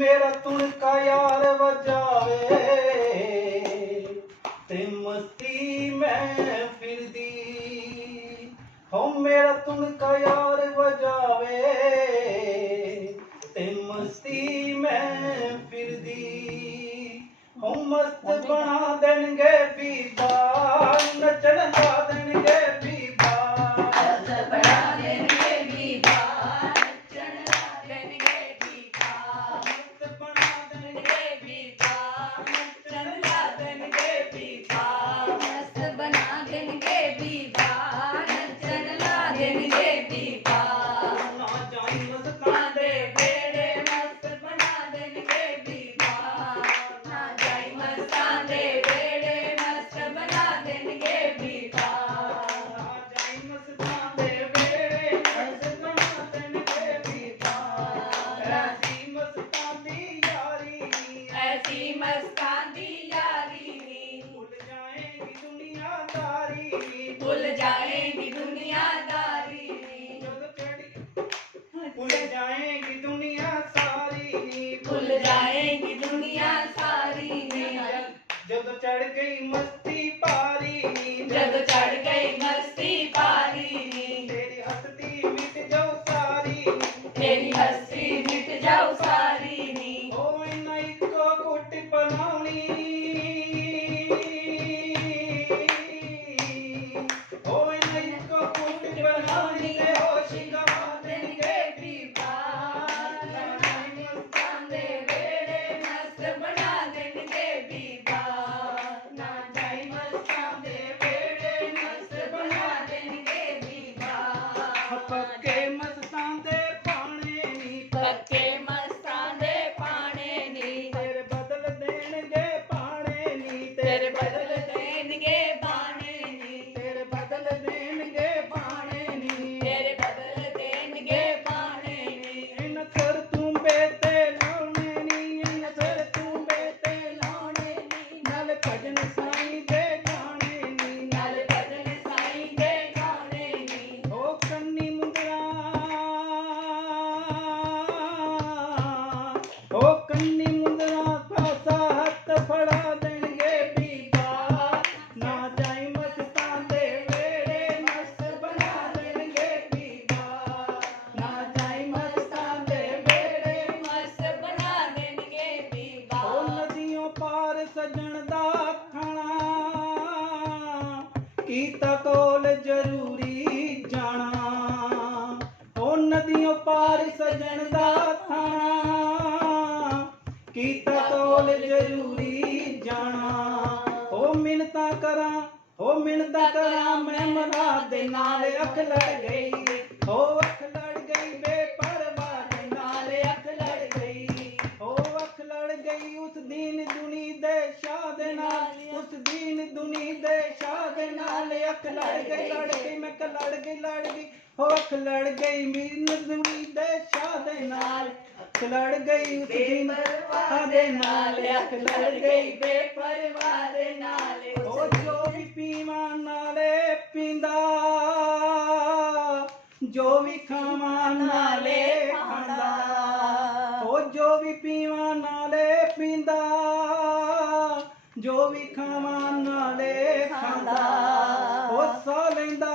मेरा तुणका यार वजावे ते मस्ती में फिरदी। हो मेरा तुणका यार वजावे ते मस्ती में फिरदी। हो मस्त बना देंगे बीबा नचन ला देंगे बीबा। मस्त बना देंगे बीबा नचन ला देंगे बीबा। मस्त बना देंगे बीबा नचन ला देंगे बीबा। मस्त बना देंगे बीबा नचन ला देंगे बीबा। ना जाई मस्तां दे बेड़े मस्त बना देंगे बीबा। ना जाई मस्तां दे बेड़े मस्त बना देंगे बीबा। ना जाई मस्तां दे बेड़े मस्त बना देंगे बीबा। ऐसी मस्तां दी यारी ऐसी मस्तां दी यारी भूल जाएगी दुनियादारी। भूल जाएगी दुनियादारी। जद चढ़ी भूल जाएगी दुनिया सारी। भूल जाएगी दुनिया सारी। जब चढ़ गई मस्ती पारी। जब चढ़ गई मस्ती पारी। तेरी हस्ती मिट जाओ सारी। तेरी हस्ती मिट जाओ सारी नी। ओ इन्ना इको कुट बनाउणी। ओ इन्ना इको कुट बनाउणी ते होश गवा देंगे बीबा। मस्तां दे बेड़े मस्त बना देंगे बीबा। ना जाई मस्तां दे बेड़े मस्त बना देंगे बीबा। पक्के मस्तां दे पाने नी पक्के मस्तां दे पाने नी। तेरे बदल देणगे पाने नी। तेरे बदल देंगे बाणे नी। तेरे बदल देणगे पाने नी। तेरे बदल देंगे बाणे नी। इन सर तूंबे ते लाउने नी। इन सर तूंबे ते लाउने नी। नाल भजन साईं दे गाने नी। नाल भजन साईं दे गाने नी। ओ कन्नी मुंदरा ओ कन्नी मुंदरा खासा हत्थ फड़ा देणगे बीबा। ना जाई मस्तां दे वेड़े मस्त बना देणगे बीबा। ना जाई मस्तां दे वेड़े मस्त बना देंगे बीबा। ओ नदियों पार सजण दा खाना कीता कोल जरूरी जाना। ओ नदियों पार सजण दा खाना कीता कोल जरूरी जाना। ओ मिन्नतां करां ओ मिन्नतां करां मैं मरा दे नाल अख लड़ गई। ओ अख लड़ गई बेपरवाह दे नाल अख लड़ गई। ओ अख लड़ गई उस दीन दुनी दे शाह दे नाल। उस दीन दुनी दे शाह दे नाल अख लड़ गई मैं लड़ गई हो अख लड़ गई दीन दुनी दे शाह दे नाल। अख लड़ गई उस दीन शाह दे नाल। अख लड़ गई बेपरवाह दे नाल। ओ जो भी पीवा नाले पींदा जो भी खावा नाले खांदा। ओ जो भी पीवा नाले पींदा जो भी खावा नाले खांदा। ओ साह लैंदा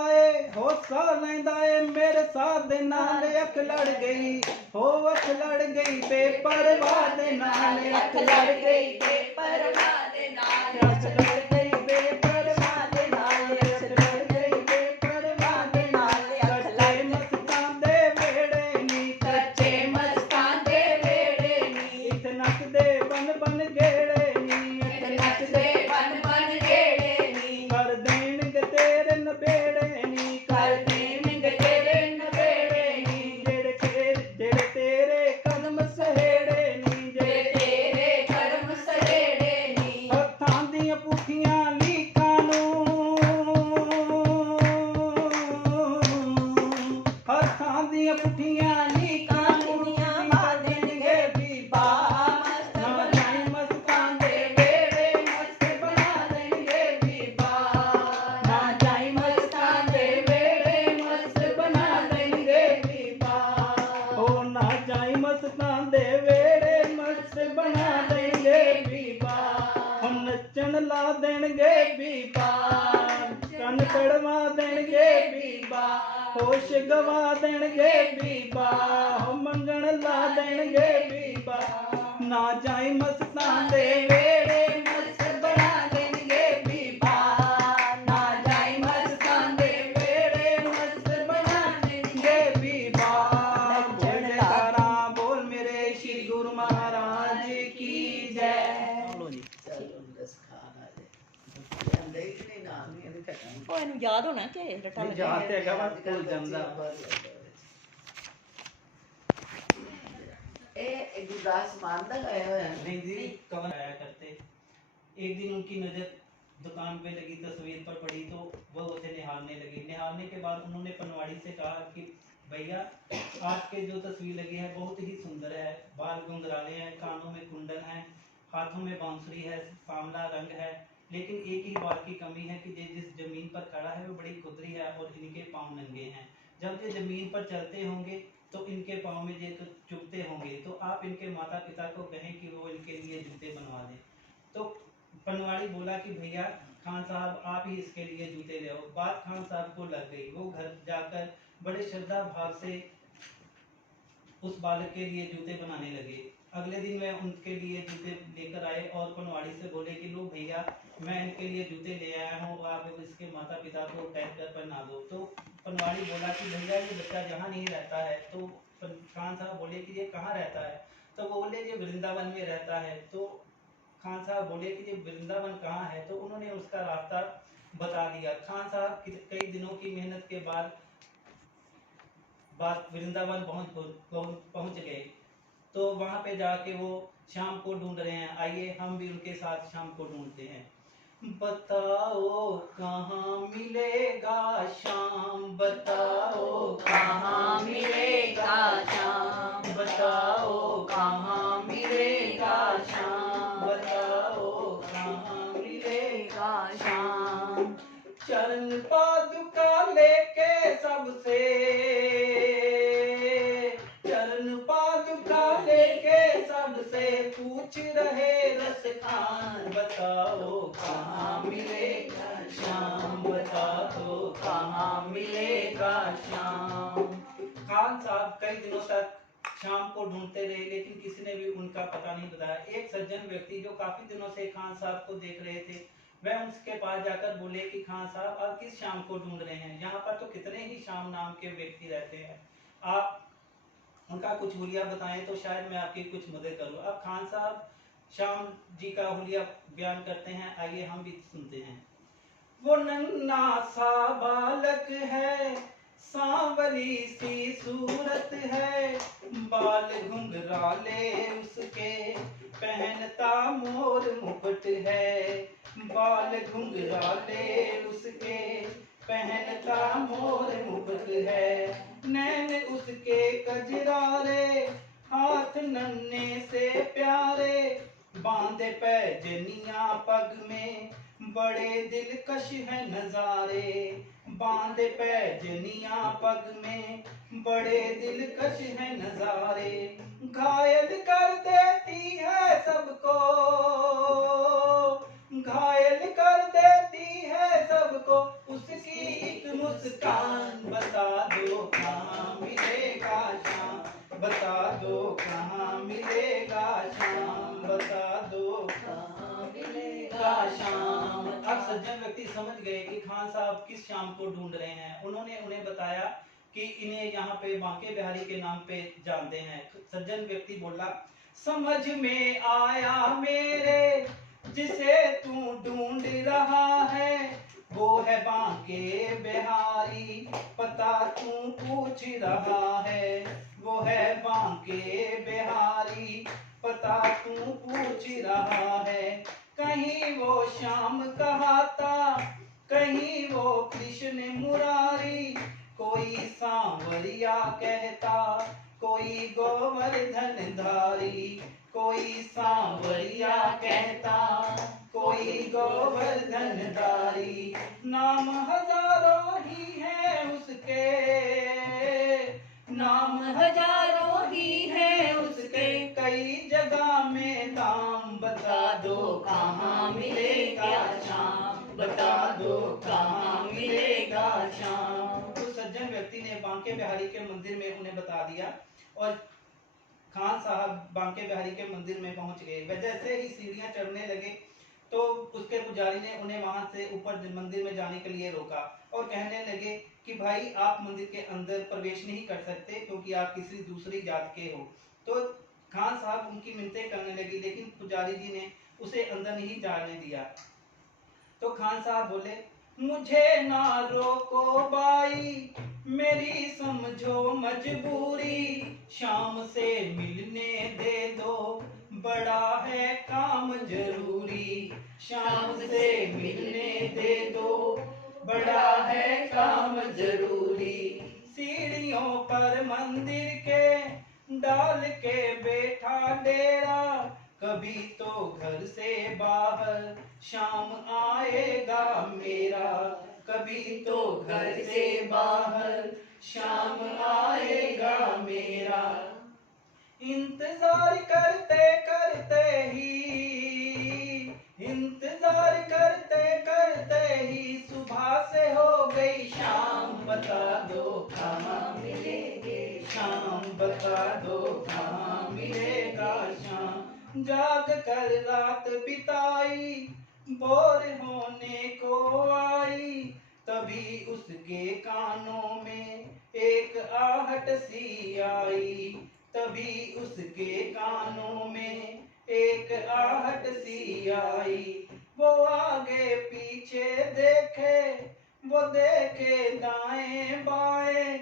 ए मेरे साह दे नाल अख लड़ गई। हो अख लड़ गई बेपरवाह दे नाल। अख लड़ गई बेपरवाह दे नाल। अख लड़ गई बेपरवाह दे नाल। अख लड़ गई बेपरवाह दे नाल। कच्चे मस्तां दे वेड़े नी। कच्चे मस्तां दे वेड़े नी। इत्थे नचदे बन बन गेड़े नी। इत्थे नचदे बन बन गेड़े नी। कर देणगे तेरे नबेड़े नी। कर देणगे तेरे नबेड़े नी। जेड़े तेरे कदम सहेड़े नी। जेड़े तेरे करम सहेड़े नी। हत्थां दियां पुठियां लीकां नूं हत्थां दियां पुठियां लीकां दुनिया पा देणगे बीबा। मस्त ना बना जाई मस्तां दे वेड़े मस्त बना देणगे बीबा। ना जाई मस्तां दे वेड़े मस्त बना देणगे बीबा। ओ ना जाई मस्तां दे वेड़े मस्त छड़वा देंगे बीबा, होश गवा देंगे बीबा, हो मंगण ला देंगे बीबा, ना जाए मस्तां दे वेड़े मस्त बना देंगे बीबा, ना जाए मस्तां दे वेड़े मस्त बना देंगे बीबा। बोल जयकारा बोल मेरे श्री गुरु महाराज की जय। लो जी। ਉਹ ਇਹਨੂੰ ਯਾਦ ਹੋਣਾ ਕਿ ਰੱਟਾ ਨਹੀਂ, ਲੱਗਿਆ ਯਾਦ ਤੇ ਹੈਗਾ ਬਸ ਭੁੱਲ ਜਾਂਦਾ। ਇਹ ਗੁਰਦਾਸ ਮਾਨ ਦਾ ਗਾਇਆ ਹੋਇਆ नहीं जी, कवन आया करते। एक दिन उनकी नजर दुकान पे लगी तस्वीर पर पड़ी तो वह उसे निहारने लगी। निहारने के बाद उन्होंने पनवाड़ी से कहा कि भैया आपके जो तस्वीर लगी है बहुत ही सुंदर है, बाल गुंगराले हैं, कानों में कुंडल हैं, हाथों में बांसुरी है, सांवला रंग है, लेकिन एक ही बात की कमी है कि ये जिस जमीन पर खड़ा है वो बड़ी खुदरी है और इनके पाँव नंगे हैं। जब ये जमीन पर चलते होंगे तो इनके पाँव में ये तो चुभते होंगे, तो आप इनके माता पिता को कहें कि वो इनके लिए जूते बनवा दें। तो पनवाड़ी बोला कि भैया खान साहब आप ही इसके लिए जूते ले आओ। बात खान साहब को लग गई। वो घर जाकर बड़े श्रद्धा भाव से उस बालक के लिए जूते बनाने लगे। अगले दिन वे उनके लिए जूते लेकर आए और पनवाड़ी से बोले कि लो भैया मैं इनके लिए जूते ले आया हूँ, आप इसके माता पिता को कहकर पहना दो। तो पनवाड़ी बोला कि भैया ये बच्चा यहाँ नहीं रहता है। तो खान साहब बोले कि ये कहाँ रहता है? तो वो बोले ये वृंदावन में रहता है। तो खान साहब बोले कि ये वृंदावन कहाँ है? तो उन्होंने उसका रास्ता बता दिया। खान साहब कई दिनों की मेहनत के बाद वृंदावन पहुंच गए। तो वहां पे जाके वो शाम को ढूंढ रहे हैं। आइए हम भी उनके साथ शाम को ढूंढते हैं। बताओ कहाँ मिलेगा शाम, बताओ कहाँ मिलेगा शाम, बताओ कहाँ मिलेगा शाम, बताओ कहाँ मिलेगा शाम। चरण पादुका लेके सबसे, चरण पादुका लेके सबसे पूछ रहे रस खान, बताओ कहाँ मिलेगा शाम, बता दो कहाँ मिलेगा शाम। खान साहब कई दिनों तक शाम को ढूंढते रहे लेकिन किसी ने भी उनका पता नहीं बताया। एक सज्जन व्यक्ति जो काफी दिनों से खान साहब को देख रहे थे, वह उसके पास जाकर बोले कि खान साहब आप किस शाम को ढूंढ रहे हैं? यहाँ पर तो कितने ही शाम नाम के व्यक्ति रहते हैं, आप उनका कुछ हुलिया बताएं तो शायद मैं आपकी कुछ मदद करूं। अब खान साहब श्याम जी का हुलिया बयान करते हैं, आइए हम भी सुनते हैं। वो नन्ना सा बालक है, सांवली सी सूरत है, बाल घुंघराले उसके, पहनता मोर मुकुट है, बाल घुंघराले उसके, पहनता मोर मुकुट है, नैन उसके कजरारे, हाथ नन्हे से प्यारे, बांधे पैजनिया पग में, बड़े दिलकश है नजारे, बांधे पैजनिया पग में, बड़े दिलकश है नजारे, घायल कर देती है सबको, घायल कर देती है सबको, उसकी एक मुस्कान, बता दो कहाँ मिलेगा शाम, बता दो कहाँ मिलेगा शाम, बता दो कहाँ मिलेगा शाम। अब सज्जन व्यक्ति समझ गए कि खान साहब किस शाम को ढूंढ रहे हैं। उन्होंने उन्हें बताया कि इन्हें यहाँ पे बांके बिहारी के नाम पे जानते हैं। सज्जन व्यक्ति बोला, समझ में आया मेरे जिसे तू ढूंढ रहा है, वो है बांके बिहारी, पता तू पूछ रहा है, वो है बांके बिहारी, पता तू पूछ रहा है, कहीं वो श्याम कहाता, कहीं वो कृष्ण मुरारी, कोई सांवरिया कहता, कोई गोवर्धन धारी, कोई सांवरिया कहता, कोई गोवर्धन धारी, नाम हजारों ही है उसके, नाम हजारों ही है उसके, कई जगह में दाम, बता दो कहाँ मिलेगा शाम, बता दो कहाँ मिलेगा बांके बिहारी के मंदिर में उन्हें बता दिया और खान साहब बांके बिहारी के मंदिर में पहुंच गए। वह जैसे ही सीढ़ियां चढ़ने लगे तो उसके पुजारी ने उन्हें वहां से ऊपर मंदिर में जाने के लिए रोका और कहने लगे कि भाई आप मंदिर के अंदर प्रवेश नहीं कर सकते क्योंकि आप किसी दूसरी जात के हो। तो खान साहब उनकी मिन्नतें करने लगी, लेकिन पुजारी जी ने उसे अंदर नहीं जाने दिया। तो खान साहब बोले, मुझे ना रोको भाई, मेरी समझो मजबूरी, शाम से मिलने दे दो, बड़ा है काम जरूरी, शाम से मिलने दे दो, बड़ा है काम जरूरी। सीढ़ियों पर मंदिर के डाल के बैठा डेरा, कभी तो घर से बाहर शाम आएगा मेरा, कभी तो घर से बाहर शाम आएगा मेरा। इंतजार करते करते ही सुबह से हो गई शाम, बता दो कहाँ मिलेंगे शाम, बता दो कहाँ मिलेगा शाम। जाग कर रात बिताई, बोर होने को आई, तभी उसके कानों में एक आहट सी आई, तभी उसके कानों में एक आहट सी आई। वो आगे पीछे देखे, वो देखे दाएं बाएं,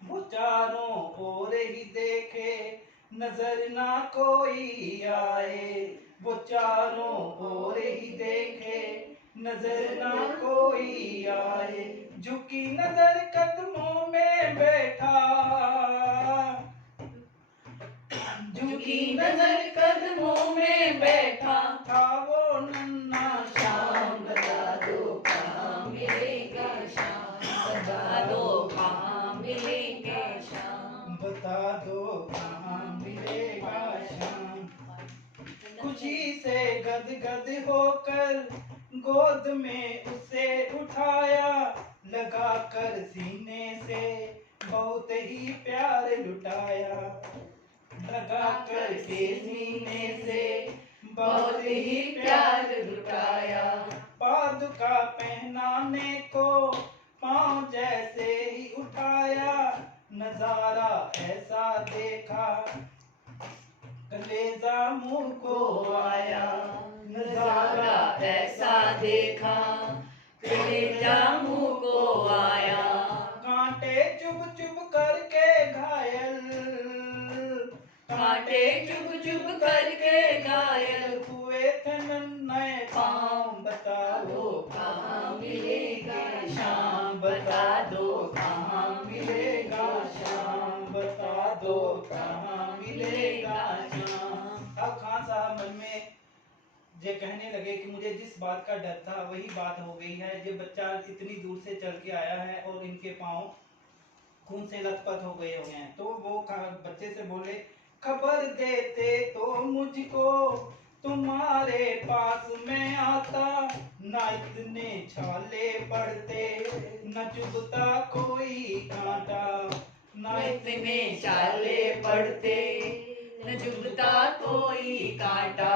वो चारों ओर ही देखे, नजर ना कोई आए, वो चारों ओर ही देखे, नजर ना कोई आए। झुकी नजर कदमों में बैठा, झुकी नजर कदमों में बैठा, था वो नन्हा शाम, बता दो कहाँ मिलेगा शाम, बता दो कहाँ मिलेंगे शाम, बता दो कहाँ मिलेगा शाम। खुशी से गदगद होकर गोद में उसे उठाया, लगा कर सीने से बहुत ही प्यार लुटाया, लगा कर के सीने से बहुत ही प्यार लुटाया। पादुका पहनाने को पाँव जैसे ही उठाया, नजारा ऐसा देखा कलेजा मुंह को आया, नजारा ऐसा देखा कलेजा मुंह को आया। कांटे चुभ चुभ करके घायल, कांटे चुभ चुभ करके घायल हुए थे नन्हे पाँव, बता दो कहाँ मिलेगा शाम, बता दो कहाँ मिलेगा शाम, बता दो कहाँ मिलेगा शाम। अब खान साहब मन में ये कहने लगे कि मुझे जिस बात का डर था वही बात हो गई है। ये बच्चा इतनी दूर से चल के आया है और इनके पाँव खून से लथपथ हो गए हुए हैं। तो वो बच्चे से बोले, खबर देते तो मुझको तुम्हारे पास मैं आता, ना इतने छाले पड़ते, न चुभता कोई कांटा, न इतने चाले पड़ते, न चुभता कोई कांटा।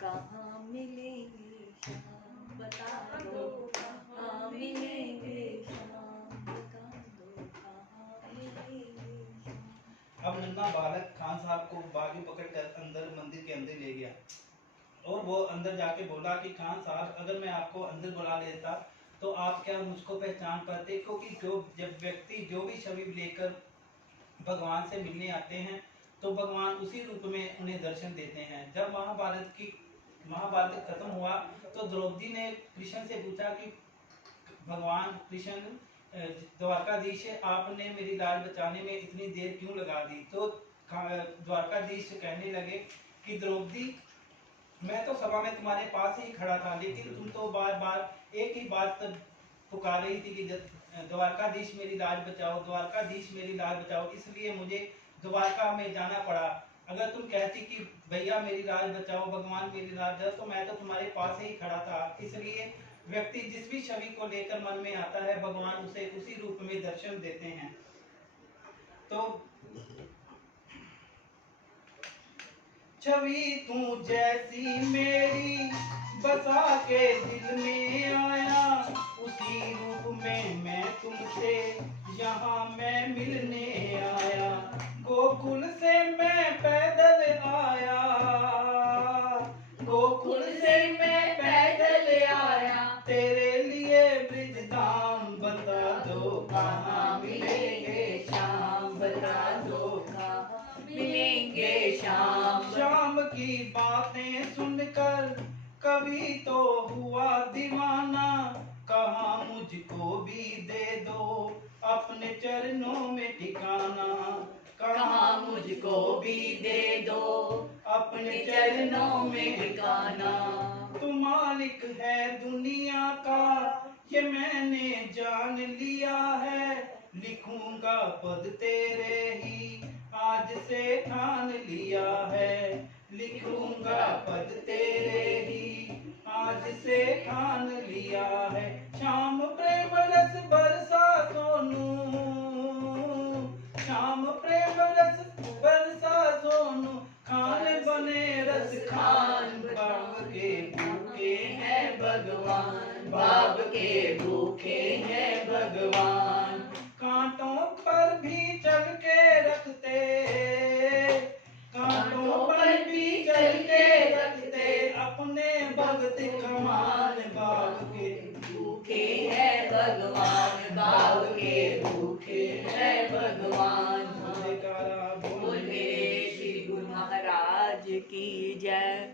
कहाँ मिलेंगे शाम, बता दो कहाँ मिलेंगे शाम, बता दो कहाँ मिलेंगे शाम। अब नन्हा बालक खान साहब को बाजू पकड़कर अंदर मंदिर के अंदर ले गया और वो अंदर जाके बोला कि खान साहब, अगर मैं आपको अंदर बुला लेता तो आप क्या मुझको पहचान पाते? क्योंकि जब व्यक्ति जो भी शरीर लेकर भगवान से मिलने आते हैं तो भगवान उसी रूप में उन्हें दर्शन देते हैं। जब महाभारत खत्म हुआ तो द्रौपदी ने कृष्ण से पूछा कि भगवान कृष्ण द्वारकाधीश, आपने मेरी लाज बचाने में इतनी देर क्यों लगा दी? तो द्वारकाधीश कहने लगे कि द्रौपदी, मैं तो सभा में तुम्हारे पास ही खड़ा था, लेकिन तुम तो बार बार एक ही बात पुकार रही थी कि द्वारकाधीश मेरी लाज बचाओ, द्वारकाधीश मेरी लाज बचाओ, इसलिए मुझे द्वारका में जाना पड़ा। अगर तुम कहती कि भैया मेरी लाज बचाओ, भगवान मेरी लाज बचाओ, तो मैं तो तुम्हारे पास ही खड़ा था, इसलिए व्यक्ति जिस भी छवि को लेकर मन में आता है भगवान उसे उसी रूप में दर्शन देते हैं। तो छवि तू जैसी मेरी बसा के दिल में आया, उसी रूप में मैं तुमसे यहाँ मैं मिलने आया। गोकुल से मैं पैदल आया, गोकुल से मैं पैदल आया, तेरे लिए ब्रिजधाम बता दो कहाँ मिलेंगे श्याम, बता दो कहाँ मिलेंगे श्याम। शाम की बातें सुनकर कभी तो हुआ दीवाना, कहा मुझको भी दे दो अपने चरणों में ठिकाना, कहा मुझको भी दे दो अपने चरणों में ठिकाना। तू मालिक है दुनिया का ये मैंने जान लिया है, लिखूंगा पद तेरे ही आज से ठान लिया है, लिखूंगा पद तेरे ही आज से ठान लिया है। शाम प्रेम रस बरसा सोनू, शाम प्रेम रस बरसा सोनू, खान बने रस खान, बाब के भूखे हैं भगवान, बाब के भूखे हैं भगवान। कांटों पर भी चल के रखते, कांटों पर भी चल के रखते अपने भगत कमान, बाब के भूखे हैं भगवान, बाब के भूखे हैं भगवान। जयकारा बोले श्री गुरु महाराज की जय।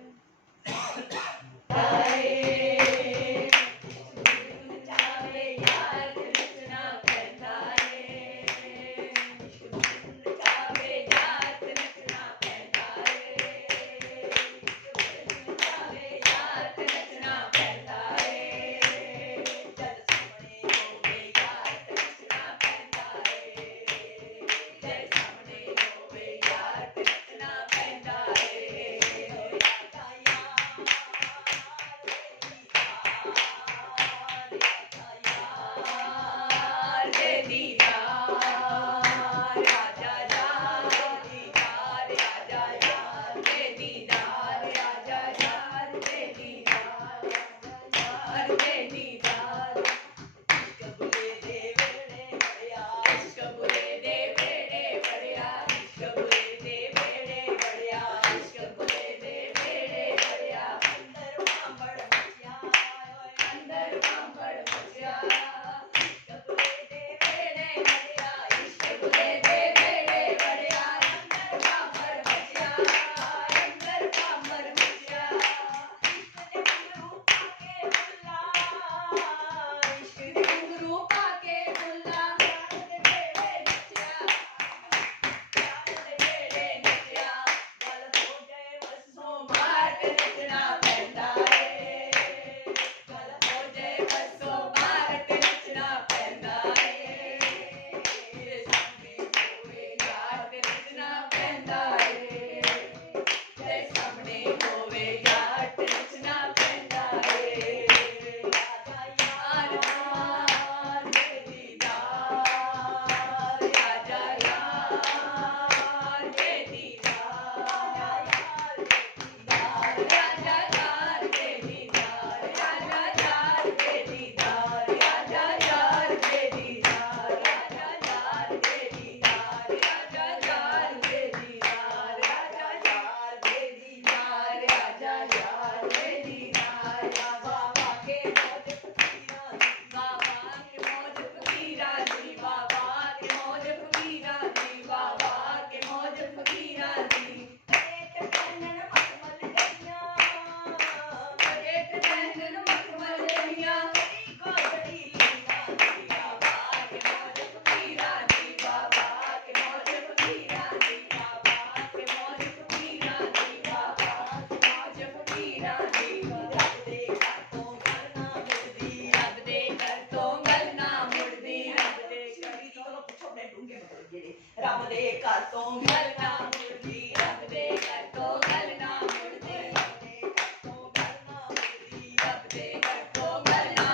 ਰੱਬ ਦੇ ਘਰ ਤੋਂ ਗੱਲ ਨਾ ਮੁੜਦੀ, ਰੱਬ ਦੇ ਘਰ ਤੋਂ ਗੱਲ ਨਾ ਮੁੜਦੀ, ਰੱਬ ਦੇ ਘਰ ਤੋਂ ਗੱਲ ਨਾ ਮੁੜਦੀ, ਰੱਬ ਦੇ ਘਰ ਤੋਂ ਗੱਲ ਨਾ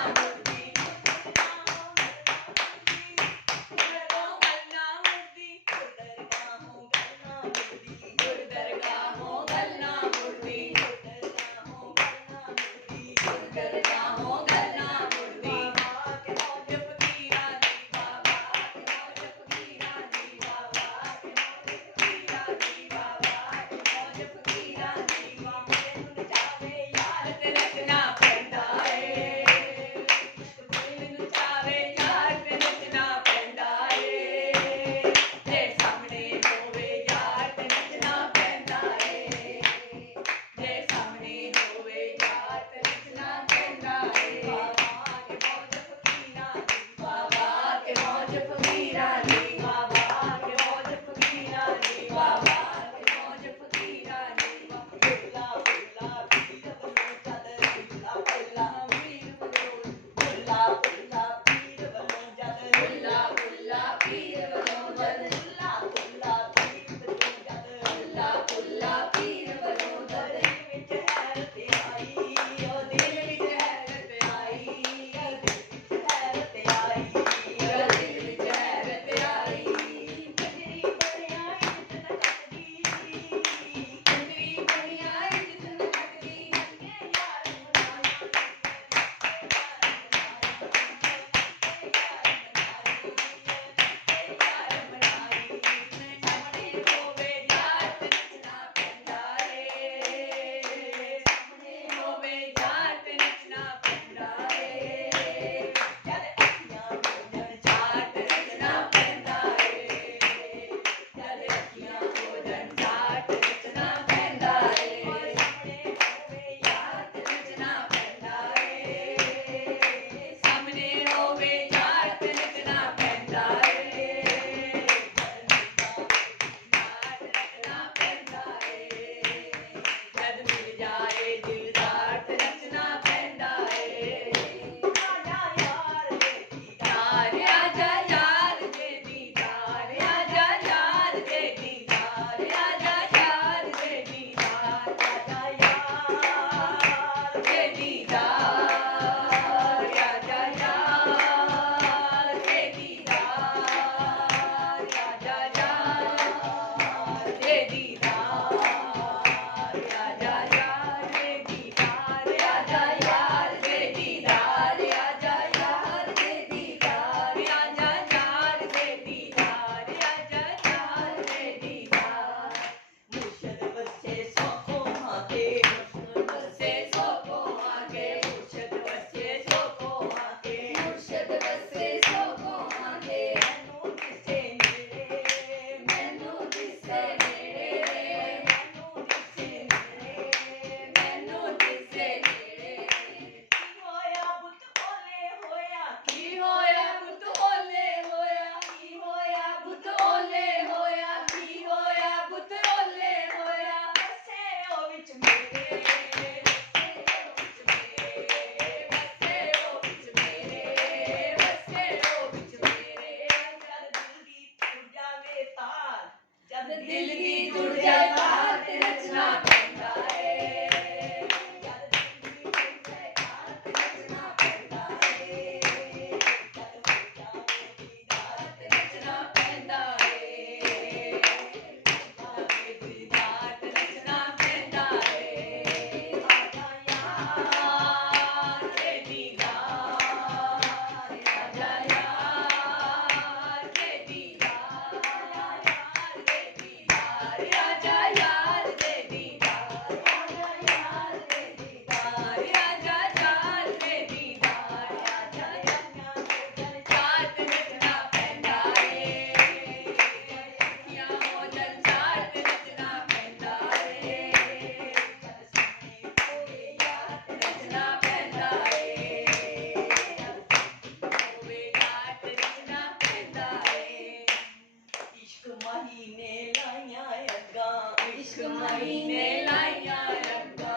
महीने लाइया रंगा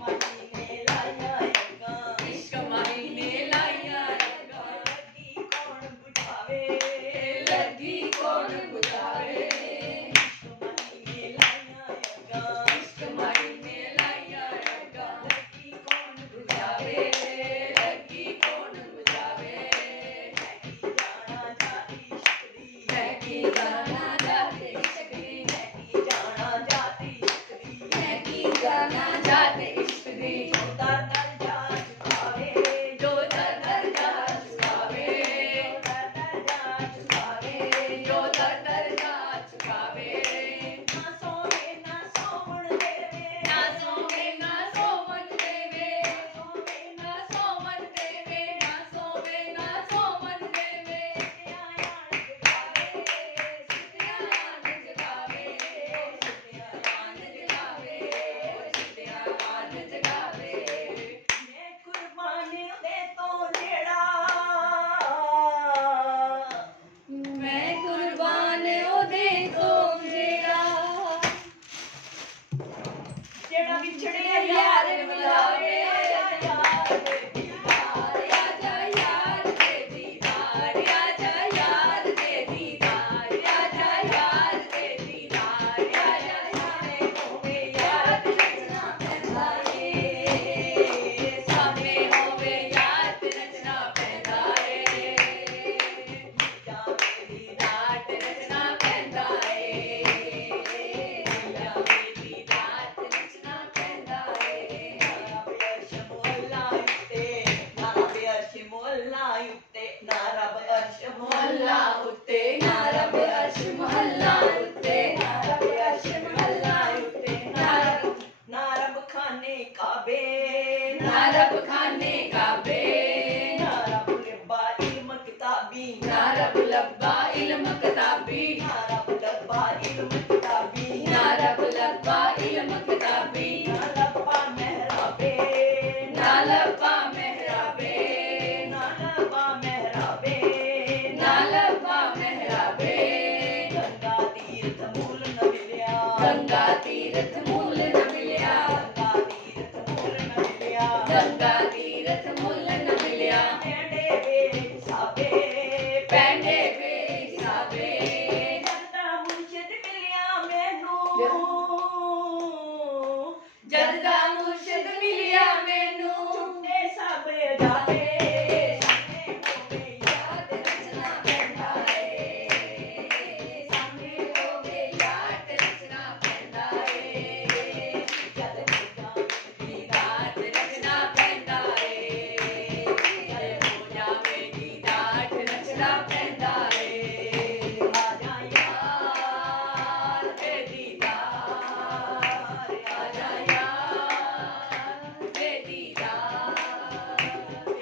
महीने लाया रंगा इश्क महीने लाइया रंगा लगी कौन बुझावे लगी कौन बुझावे महीने लाया रंगा इश्क महीने लाइया रंगा लगी कौन बुझावे लगी कौन बुझावे जाना जाती शकरी है कि गाना जाते इश्क दी जाना जाती शकरी है कि गाना जाते इश्क दी दर दर जा चुकावे जो दर दर जा चुकावे दर दर जा चुकावे जो दर दर जा चुकावे ना सोवे ना सोवण देवे ना सोवे ना सोवन देवे सोवे ना सोवन देवे ना सोवे ना सोवन देवे आयान जगावे सिद्धियान जगावे सिद्धियान जगावे सिद्धियान जगावे मैं कुर्बान दे तो जेड़ा मैं कुर्बान ओदे तो जेड़ा जेड़ा बिछड़े यार मिलावे यार दे दीदार आजा यार दे दीदार आजा यार दे दीदार आजा यार दे दीदार आजा सामे होवे याद यार रचना पैदा ए सामे होवे याद रचना पैदा ए जावे दीदार याद रचना पैदा ए याद रचना पैदा ए मोहल्ला उत्ते ना रब अर्श मोहल्ला उत्ते ना रब अर्श मोहल्ला उत्ते ना रब खाने काबे ना रब लब्बा इल्म किताबी ना रब लब्बा इल्म किताबी ना लब्बा मेहराबे ना लब्बा मेहराबे गंगा तीर्थ मूल न मिलिया गंगा तीर्थ मूल न मिलिया गंगा तीर्थ मूल न मिलिया पेंडे बेहिसाबे पैंडे बेहिसाबे जदा मुर्शिद मिलिया मैनू जद दा मुर्शिद मिलिया मैनू छुट्टे सब जावे याद रचना पैंदा ए सामने होवे याद रचना पैंदा ए याद रचना पैंदा ए जद हो जावे दीदार रचना पैंदा ए आजा यार दे दीदार आजा यार दे दीदार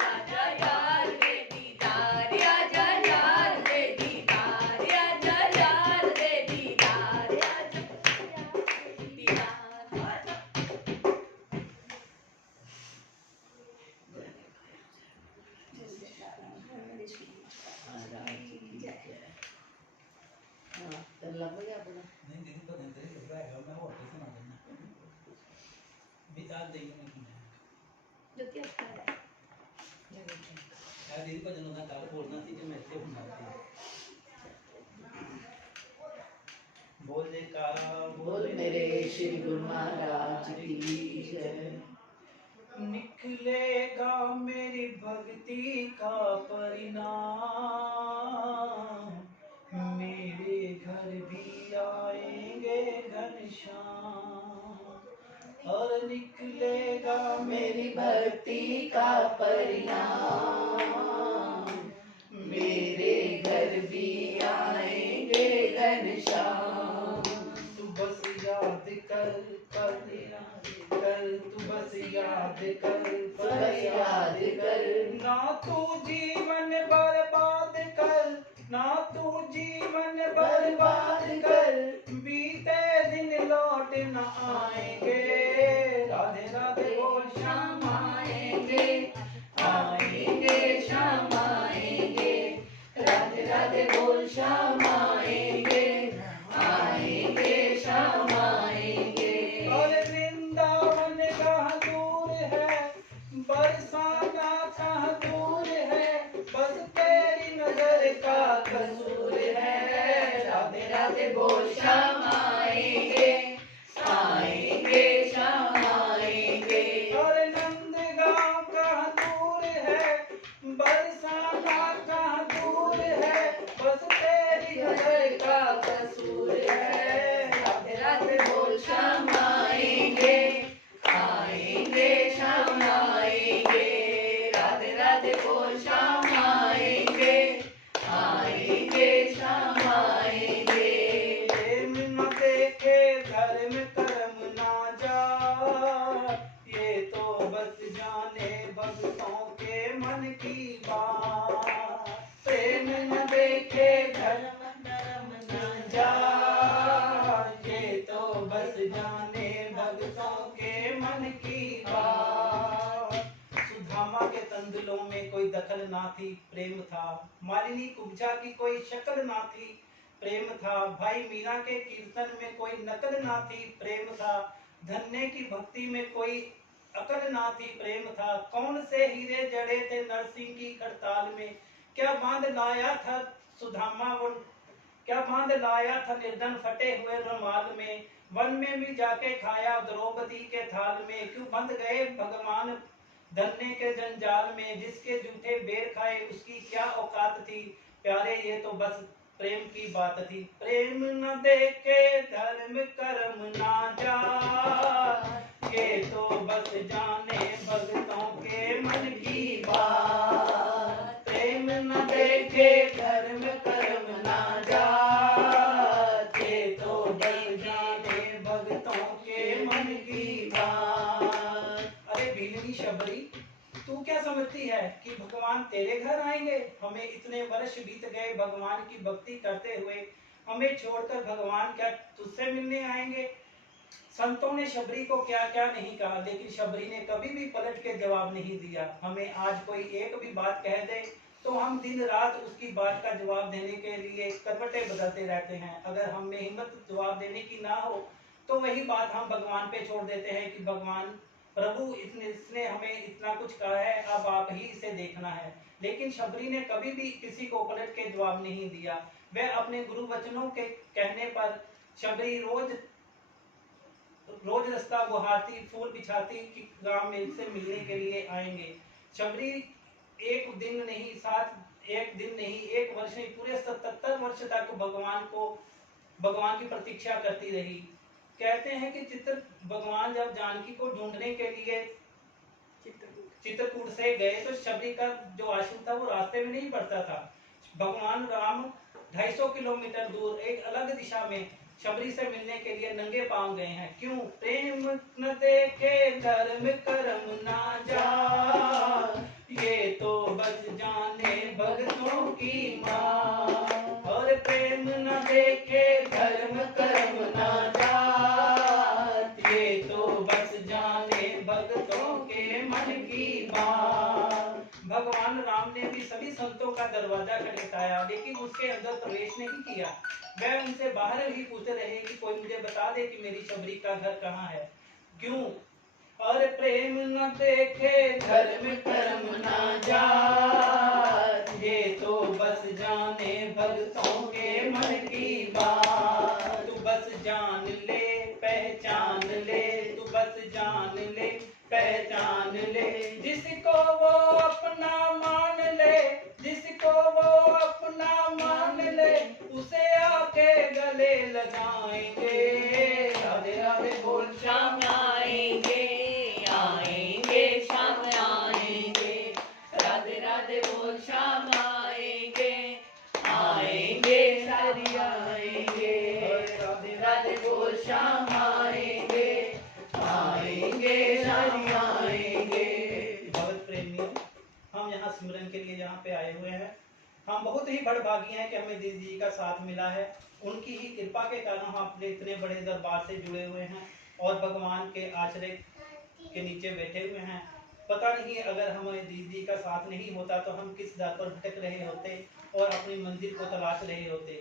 आजा यार दे दीदार आजा यार दे दीदार आजा यार दे दीदार आजा दीदार ਨਹੀਂ ਦੀਦੀ ਤਾਂ ਨਹੀਂ ਤੇਰੇ ਕਿਹੜਾ ਹੈਗਾ ਮੈਂ ਹੋਰ ਕਿਸੇ ਨਾਲ ਦੇਣਾ ਵੀ ਆ ਦੇਈ ਮੈਂ ਕੀ ਆ ਦੀਦੀ ਭਜਨ ਉਹਦਾ ਕੱਲ ਬੋਲਣਾ ਸੀ ਕਿ ਮੈਂ ਇੱਥੇ ਹੁੰਦਾ ਸੀ बोल जयकारा बोल मेरे श्री गुरु महाराज की जय। निकलेगा मेरी भक्ति का परिणाम मेरे घर भी आएंगे घनश्याम और निकलेगा मेरी भक्ति का परिणाम मेरे घर भी आएंगे घनश्याम। तू बस याद कर कर तू बस याद कर बस याद कर ना तू जीवन बर्बाद कर ना तू जीवन बर्बाद कर बीते दिन लौट न आएंगे राधे राधे बोल श्याम आएंगे आएंगे शाम आएंगे राधे राधे बोल शाम आएंगे आएंगे शाम आएंगे कसूर है। राधे राधे बोल श्याम आएंगे, आएंगे श्याम आएंगे। और नंदगांव कहाँ दूर है, बरसाना कहाँ दूर है, बस तेरी नजर का कसूर है। राधे राधे बोल श्याम आएंगे, आएंगे श्याम आएंगे। राधे राधे बोल श्याम आएंगे, आएंगे श्याम आएंगे। प्रेम न देखे धर्म कर्म ना जा, ये तो बस जाने भक्तों के मन की बात। प्रेम न देखे धर्म कर्म ना जा, ये तो बस जाने भक्तों के मन की बात। सुदामा के तंदुलों में कोई दखल ना थी, प्रेम था। मालिनी कुब्जा की कोई शक्ल ना थी, प्रेम था। भाई मीरा के कीर्तन में कोई नकल ना थी, प्रेम था। धन्य की भक्ति में कोई अकल ना थी, प्रेम था। कौन से हीरे जड़े थे नरसिंह की करताल में, क्या बांध लाया था सुदामा वो, क्या बांध लाया था निर्धन फटे हुए रुमाल में। वन में भी जाके खाया द्रौपदी के थाल में, क्यों बंध गए भगवान धन्य के जंजाल में। जिसके जूठे बेर खाए उसकी क्या औकात थी, प्यारे ये तो बस प्रेम की बात थी। प्रेम न देखे धर्म कर्म ना जा, ये तो बस जाने भक्तों के मन की बात। प्रेम न देखे धर्म कर्म ना जा, ये तो बस जाने भक्तों के मन की बात। अरे भीलनी शबरी, तू क्या समझती है कि भगवान तेरे घर आएंगे? हमें इतने वर्ष बीत गए भगवान की भक्ति करते हुए, हमें छोड़कर भगवान क्या तुझसे मिलने आएंगे? संतों ने शबरी को क्या क्या नहीं कहा, लेकिन शबरी ने कभी भी पलट के जवाब नहीं दिया। हमें आज कोई एक भी बात कह दे तो हम दिन रात उसकी बात का जवाब देने के लिए करवटें बदलते रहते हैं। अगर हम में हिम्मत जवाब देने की ना हो तो वही बात हम भगवान पे छोड़ देते हैं कि भगवान प्रभु इसने हमें इतना कुछ कहा है, अब आप ही इसे देखना है। लेकिन शबरी ने कभी भी किसी को पलट के जवाब नहीं दिया। वह अपने गुरु वचनों के कहने पर शबरी रोज रास्ता गुहारती, फूल बिछाती कि गांव में से मिलने के लिए आएंगे। शबरी एक दिन नहीं, एक वर्ष नहीं, पूरे 77 वर्ष तक भगवान की प्रतीक्षा करती रही। कहते हैं कि भगवान जब जानकी को ढूंढने के लिए चित्रकूट से गए तो शबरी का जो आश्रम था वो रास्ते में नहीं पड़ता था। भगवान राम 250 किलोमीटर दूर एक अलग दिशा में शबरी से मिलने के लिए नंगे पांव गए हैं। क्यों? प्रेम न देखे धर्म कर्म ना जा, ये तो बस जाने भक्तों की माँ। और प्रेम न देखे धर्म कर्म ना जा, ये तो बस जाने भक्तों के मन की बात। भगवान राम ने भी सभी संतों का दरवाजा खटखटाया, लेकिन उसके अंदर प्रवेश नहीं किया। वह उनसे बाहर ही पूछते रहे कि कोई मुझे बता दे कि मेरी शबरी का घर कहाँ है। क्यों? और प्रेम न देखे धर्म कर्म ना जा, ये तो बस जाने भक्तों के मन की बात। तू बस जान ले पहचान ले, तू बस जान ले पहचान ले, जिसको वो अपना मान ले, जिसको वो अपना मान ले, उसे आके गले लगाएंगे। राधे राधे बोल श्याम आएंगे, आएंगे श्याम आएंगे। राधे राधे बोल श्याम आएंगे, आएंगे सारी आएंगे। राधे राधे बोल श्याम आएंगे, आएंगे सारी आएंगे। भगत प्रेमियों, हम यहाँ सिमरन के लिए यहाँ पे आए हुए हैं। हम बहुत ही बड़भागी हैं कि हमें दीदी जी का साथ मिला है। उनकी ही कृपा के कारण हम अपने इतने बड़े दरबार से जुड़े हुए हैं और भगवान के आश्रय के नीचे बैठे हुए हैं। पता नहीं अगर हमें दीदी जी का साथ नहीं होता तो हम किस दर पर भटक रहे होते और अपनी मंजिल को तलाश रहे होते।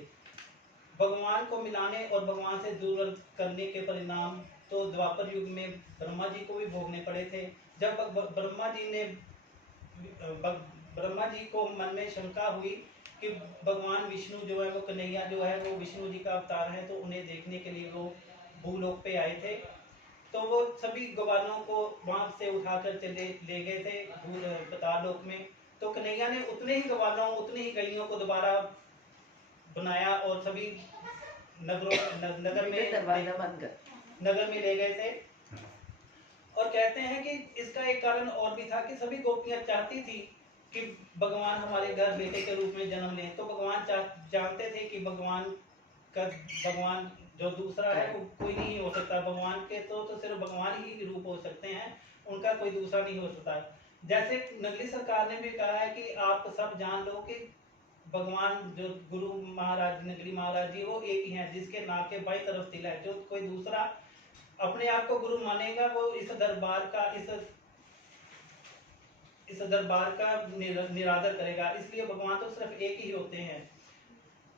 भगवान को मिलाने और भगवान से दूर करने के परिणाम तो द्वापर युग में ब्रह्मा जी को भी भोगने पड़े थे। जब ब्रह्मा जी को मन में शंका हुई कि भगवान विष्णु जो है वो कन्हैया जो है वो विष्णु जी का अवतार है, तो उन्हें देखने के लिए वो भूलोक पे आए थे। तो वो सभी ग्वालों को वहां से उठाकर चले ले गए थे पाताल लोक में। तो कन्हैया ने उतने ही ग्वालों उतनी ही गैयों को दोबारा बनाया और सभी नगर में ले गए थे। और कहते हैं कि इसका एक कारण और भी था कि सभी गोपियां चाहती थी कि भगवान हमारे घर बेटे के रूप में जन्म लें। तो भगवान जानते थे कि भगवान जो दूसरा है वो कोई नहीं हो सकता। भगवान के तो सिर्फ भगवान ही रूप हो सकते हैं, उनका कोई दूसरा नहीं हो सकता। जैसे नगली सरकार ने भी कहा है कि आप सब जान लो कि भगवान जो गुरु महाराज नगरी महाराज जी वो एक ही हैं, जिसके नाक के बाई तरफ तिल है। जो कोई दूसरा अपने आप को गुरु मानेगा वो इस दरबार का निरादर करेगा। इसलिए भगवान तो सिर्फ एक ही होते हैं।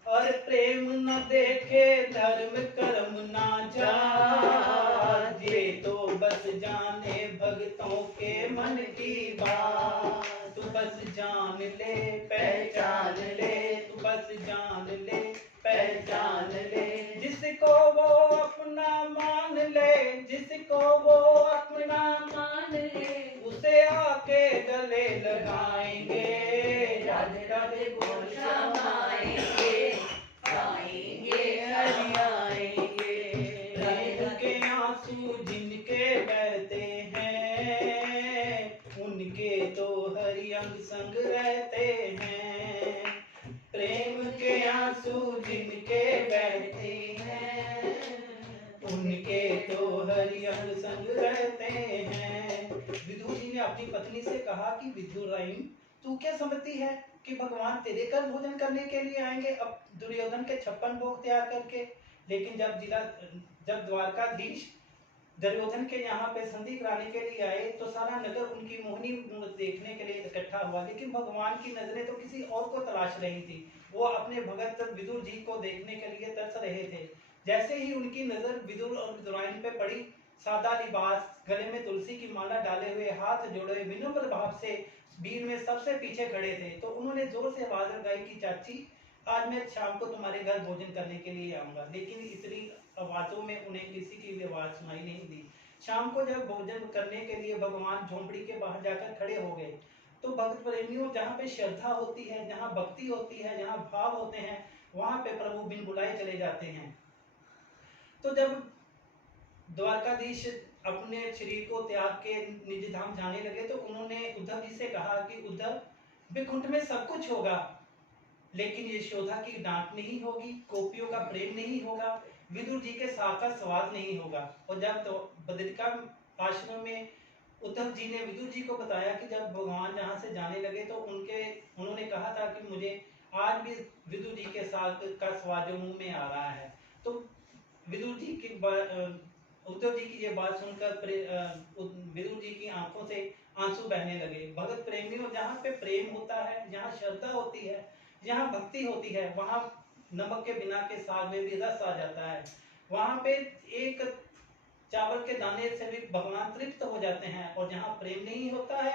और प्रेम न देखे धर्म कर्म ना जाने, तो बस जाने भक्तों के मन की बात। तू बस जान ले पहचान ले, तू बस जान ले पहचान ले, जिसको वो अपना मान ले, जिसको वो अपना मान ले, उसे आके गले लगाएंगे। राधे राधे बोल श्याम आएंगे, गाएंगे हरि आएंगे। प्रेम के आंसू जिनके बहते हैं, उनके तो हरि अंग संग रहते हैं। प्रेम के आंसू जिनके बहते हैं, उनके तो हरि अंग संग रहते हैं। विदुर जी ने अपनी पत्नी से कहा कि विदुराइन, तू क्या समझती है कि भगवान तेरे घर भोजन करने के लिए आएंगे अब दुर्योधन के 56 भोग त्याग करके? लेकिन जब द्वारकाधीश दुर्योधन के यहाँ पे संधि कराने के लिए आए तो सारा नगर उनकी मोहनी मूर्त देखने के लिए इकट्ठा हुआ। लेकिन भगवान की नजरें तो किसी और को तलाश रही थी। वो अपने भगत विदुर जी को देखने के लिए तरस रहे थे। जैसे ही उनकी नजर विदुर और विदुराइन पे पड़ी, सादा लिबास, गले में तुलसी की माला डाले हुए, हाथ जोड़े हुए, विनम्र भाव से भीड़ में सबसे पीछे खड़े थे। तो उन्होंने जोर से आवाज लगाई कि चाची, आज मैं शाम को तुम्हारे घर भोजन करने के लिए आऊंगा। लेकिन इतनी आवाजों में उन्हें किसी की भी आवाज सुनाई नहीं दी। शाम को जब भोजन करने के लिए भगवान झोंपड़ी के बाहर जाकर खड़े हो गए, तो भक्त प्रेमियों, जहाँ पे श्रद्धा होती है, जहाँ भक्ति होती है, जहाँ भाव होते हैं, वहां पे प्रभु बिन बुलाए चले जाते हैं। तो जब द्वारकाधीश अपने शरीर को त्याग के निज धाम जाने लगे तो उन्होंने उद्धव जी से कहा कि उद्धव, विकुंठ में सब कुछ होगा, लेकिन यशोदा की डांट नहीं होगी, गोपियों का प्रेम नहीं होगा, विदुर जी के साथ का स्वाद नहीं होगा। और जब तो बद्रिका आश्रम में उद्धव जी ने विदुर जी को बताया कि जब भगवान जहाँ से जाने लगे तो उन्होंने कहा था कि मुझे आज भी विदुर जी के साथ का स्वाद जो मुंह में आ रहा है। तो विदुर जी की उद्धव जी की ये बात सुनकर विदुर जी की आंखों से आंसू बहने लगे। भगत प्रेमियों, जहाँ पे प्रेम होता है, जहाँ श्रद्धा होती है, जहाँ भक्ति होती है, वहाँ नमक के बिना के साग में भी रस आ जाता है। वहाँ पे एक चावल के दाने से भी भगवान तृप्त हो जाते हैं। और जहाँ प्रेम नहीं होता है,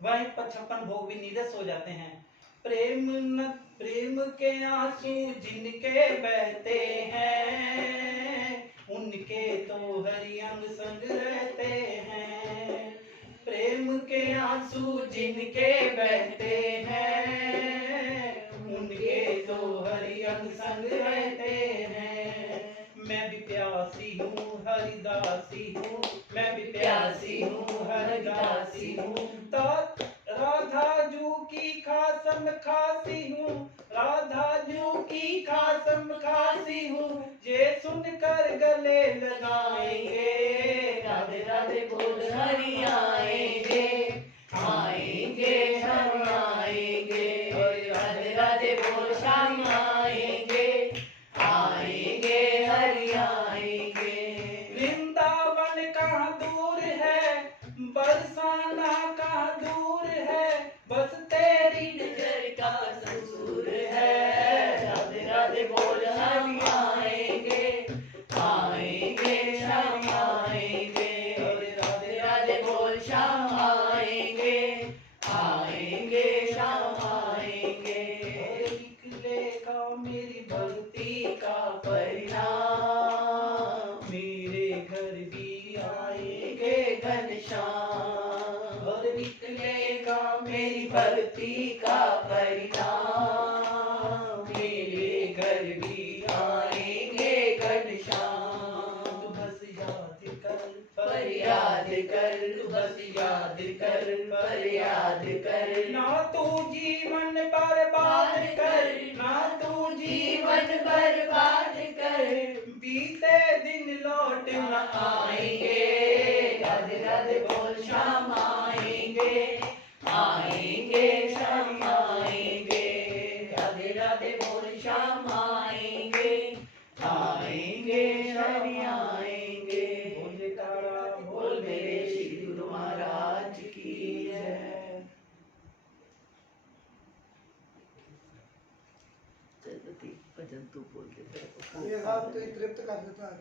वहीं 56 भोग भी नीरस हो जाते हैं। प्रेम के आंसू जिनके बहते हैं, उनके तो हरि अंग संग रहते हैं। प्रेम के आंसू जिनके बहते हैं, उनके तो हरि अंग संग रहते हैं। मैं भी प्यासी हूँ हरिदासी हूँ, मैं भी प्यासी हूँ हरिदासी हूँ। राधा जू की खासम खासी हूँ, राधा जू की खासम खासी हूँ। ये सुनकर गले लगाएंगे, राधे राधे बोल हरि आएंगे, आएंगे हरि आएंगे। राधे राधे बोल श्याम आएंगे, आएंगे हरि आएंगे। वृंदावन कहाँ दूर है, बरसाना कहाँ दूर है, बस तेरी नजर का कसूर है। राधे राधे बोल हरि आएंगे, आएंगे श्याम भक्ति का परिणाम मेरे घर भी आएंगे घनश्याम और निकलेगा मेरी भक्ति का परिणाम मेरे घर भी आएंगे घनश्याम तू बस याद कर फरियाद कर तू बस याद कर फरियाद कर ना तू जीवन बर्बाद कर ना तू जीवन बर्बाद कर बीते दिन लौट न आएंगे राधे राधे बोल शाम आएंगे आएंगे शाम आएंगे राधे राधे बोल शाम आएंगे आएंगे शाम आएंगे बोल तारा बोल मेरे श्री गुरु महाराज की जय भजन तू बोल के ये साहब तो तृप्त कर देता है